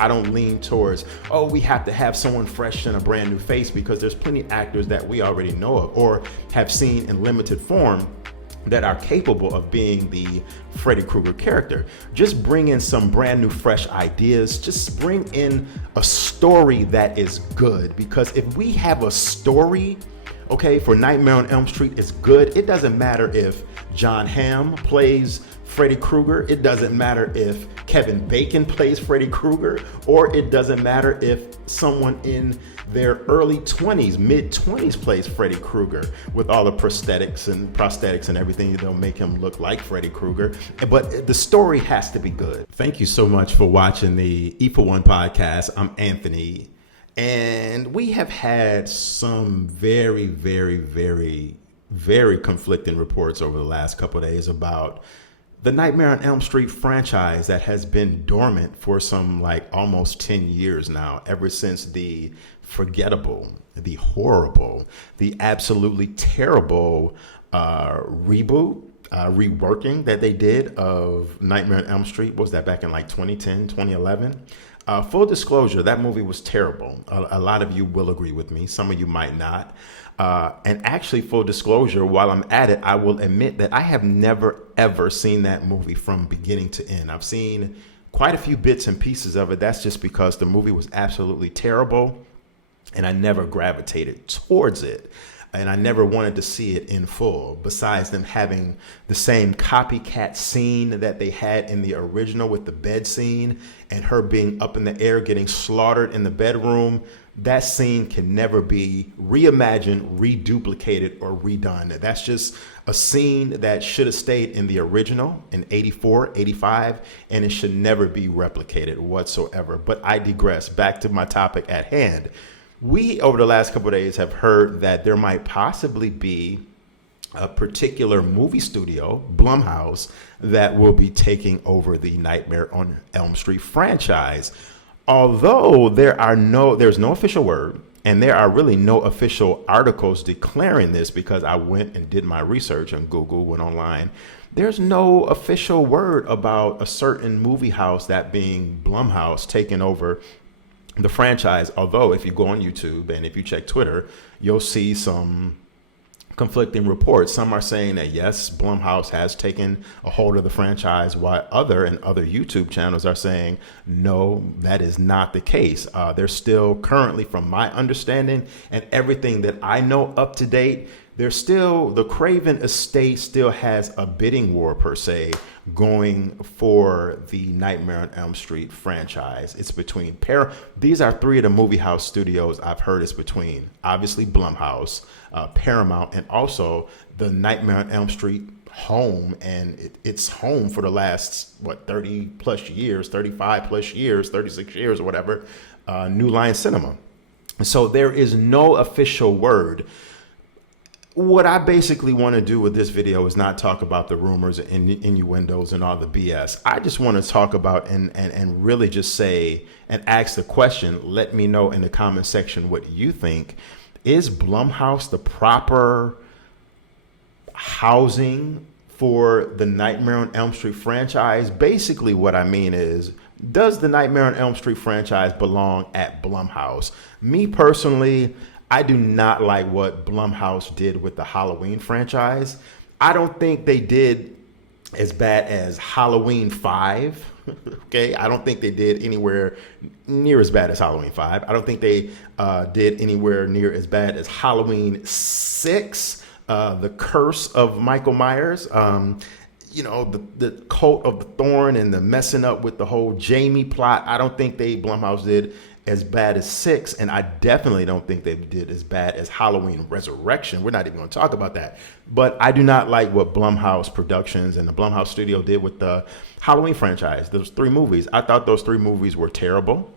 I don't lean towards, oh, we have to have someone fresh and a brand new face, because there's plenty of actors that we already know of or have seen in limited form that are capable of being the Freddy Krueger character. Just bring in some brand new, fresh ideas. Just bring in a story that is good, because if we have a story, okay, for Nightmare on Elm Street is good, it doesn't matter if John Hamm plays Freddy Krueger, it doesn't matter if Kevin Bacon plays Freddy Krueger, or it doesn't matter if someone in their early 20s, mid 20s plays Freddy Krueger with all the prosthetics and everything. They'll make him look like Freddy Krueger, but the story has to be good. Thank you so much for watching the E for One podcast. I'm Anthony, and we have had some very, very, very, very conflicting reports over the last couple of days about the Nightmare on Elm Street franchise that has been dormant for some like almost 10 years now, ever since the forgettable, the horrible, the absolutely terrible reworking that they did of Nightmare on Elm Street. What was that, back in like 2010, 2011? Full disclosure, that movie was terrible. A lot of you will agree with me. Some of you might not. And actually, full disclosure, while I'm at it, I will admit that I have never, ever seen that movie from beginning to end. I've seen quite a few bits and pieces of it. That's just because the movie was absolutely terrible, and I never gravitated towards it. And I never wanted to see it in full, besides them having the same copycat scene that they had in the original with the bed scene and her being up in the air getting slaughtered in the bedroom. That scene can never be reimagined, reduplicated, or redone. That's just a scene that should have stayed in the original in 84, 85, and it should never be replicated whatsoever. But I digress. Back to my topic at hand. We, over the last couple of days, have heard that there might possibly be a particular movie studio, BlumHouse, that will be taking over the Nightmare on Elm Street franchise. Although there's no official word, and there are really no official articles declaring this, because I went and did my research on Google, went online. There's no official word about a certain movie house, that being BlumHouse, taking over the franchise. Although if you go on YouTube and if you check Twitter, you'll see some conflicting reports. Some are saying that yes, BlumHouse has taken a hold of the franchise, while other YouTube channels are saying no, that is not the case. They're still currently, from my understanding and everything that I know up to date, the Craven estate still has a bidding war per se going for the Nightmare on Elm Street franchise. It's between these are three of the movie house studios I've heard it's between. Obviously BlumHouse, Paramount, and also the Nightmare on Elm Street home, and it's home for the last 30 plus years, 35 plus years, 36 years or whatever, New Line Cinema. So there is no official word. What I basically want to do with this video is not talk about the rumors and innuendos and all the BS. I just want to talk about and really just say and ask the question. Let me know in the comment section what you think. Is BlumHouse the proper housing for the Nightmare on Elm Street franchise? Basically what I mean is, does the Nightmare on Elm Street franchise belong at BlumHouse? Me personally, I do not like what BlumHouse did with the Halloween franchise. I don't think they did as bad as Halloween 5. Okay, I don't think they did anywhere near as bad as Halloween 5. I don't think they did anywhere near as bad as Halloween 6, The Curse of Michael Myers. The Cult of the Thorn and the messing up with the whole Jamie plot. I don't think BlumHouse did as bad as 6, and I definitely don't think they did as bad as Halloween Resurrection. We're not even going to talk about that. But I do not like what BlumHouse Productions and the BlumHouse studio did with the Halloween franchise. Those 3 movies, I thought those 3 movies were terrible.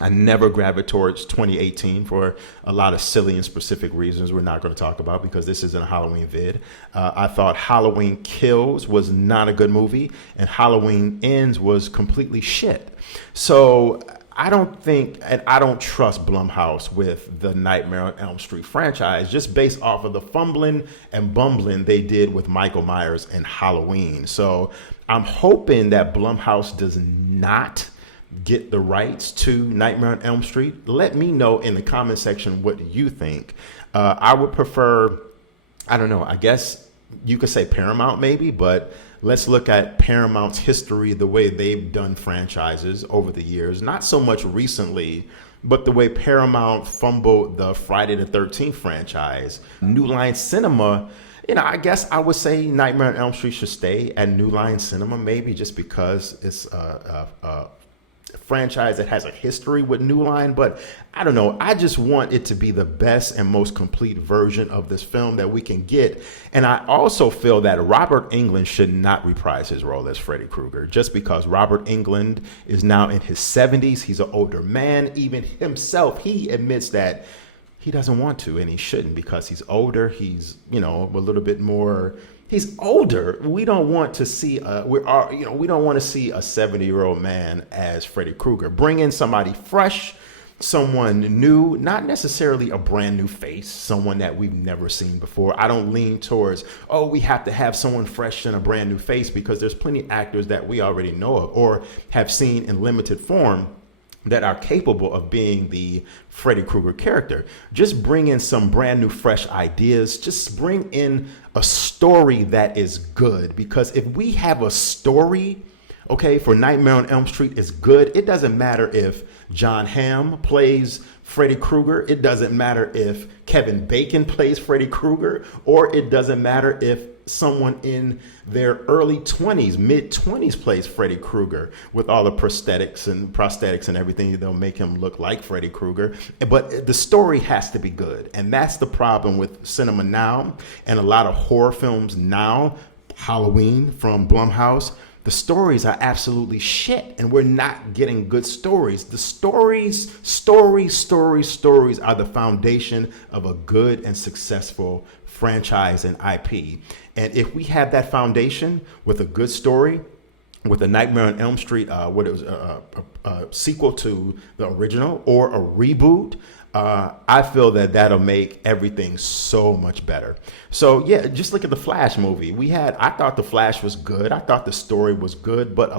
I never gravitated towards 2018 for a lot of silly and specific reasons we're not going to talk about, because this isn't a Halloween vid. I thought Halloween Kills was not a good movie, and Halloween Ends was completely shit. So I don't think, and I don't trust BlumHouse with the Nightmare on Elm Street franchise, just based off of the fumbling and bumbling they did with Michael Myers and Halloween. So I'm hoping that BlumHouse does not get the rights to Nightmare on Elm Street? Let me know in the comment section what you think. I would prefer, I don't know, I guess you could say Paramount maybe, but let's look at Paramount's history, the way they've done franchises over the years, not so much recently, but the way Paramount fumbled the Friday the 13th franchise. New Line Cinema, I guess I would say Nightmare on Elm Street should stay at New Line Cinema, maybe just because it's a franchise that has a history with New Line, but I don't know. I just want it to be the best and most complete version of this film that we can get. And I also feel that Robert Englund should not reprise his role as Freddy Krueger, just because Robert Englund is now in his 70s. He's an older man. Even himself, he admits that he doesn't want to, and he shouldn't, because he's older. He's, a little bit more. He's older. We don't want to see we don't want to see a 70-year-old man as Freddy Krueger. Bring in somebody fresh, someone new, not necessarily a brand new face, someone that we've never seen before. I don't lean towards, we have to have someone fresh and a brand new face, because there's plenty of actors that we already know of or have seen in limited form that are capable of being the Freddy Krueger character. Just bring in some brand new, fresh ideas. Just bring in a story that is good. Because if we have a story, for Nightmare on Elm Street is good, it doesn't matter if John Hamm plays Freddy Krueger. It doesn't matter if Kevin Bacon plays Freddy Krueger, or it doesn't matter if someone in their early 20s, mid 20s plays Freddy Krueger with all the prosthetics and everything. They'll make him look like Freddy Krueger. But the story has to be good. And that's the problem with cinema now and a lot of horror films now. Halloween from BlumHouse. The stories are absolutely shit, and we're not getting good stories. The stories are the foundation of a good and successful franchise and IP. And if we have that foundation with a good story, with a Nightmare on Elm Street, a sequel to the original or a reboot, I feel that that'll make everything so much better. So yeah, just look at the Flash movie. I thought the Flash was good. I thought the story was good, but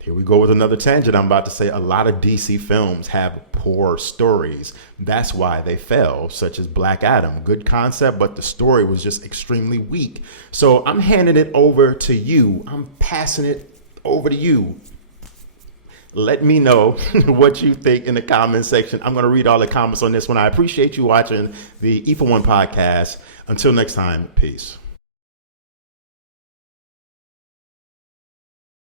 here we go with another tangent. I'm about to say a lot of DC films have poor stories. That's why they fail, such as Black Adam. Good concept, but the story was just extremely weak. So I'm handing it over to you. I'm passing it over to you. Let me know what you think in the comment section. I'm going to read all the comments on this one. I appreciate you watching the E for One podcast. Until next time, peace.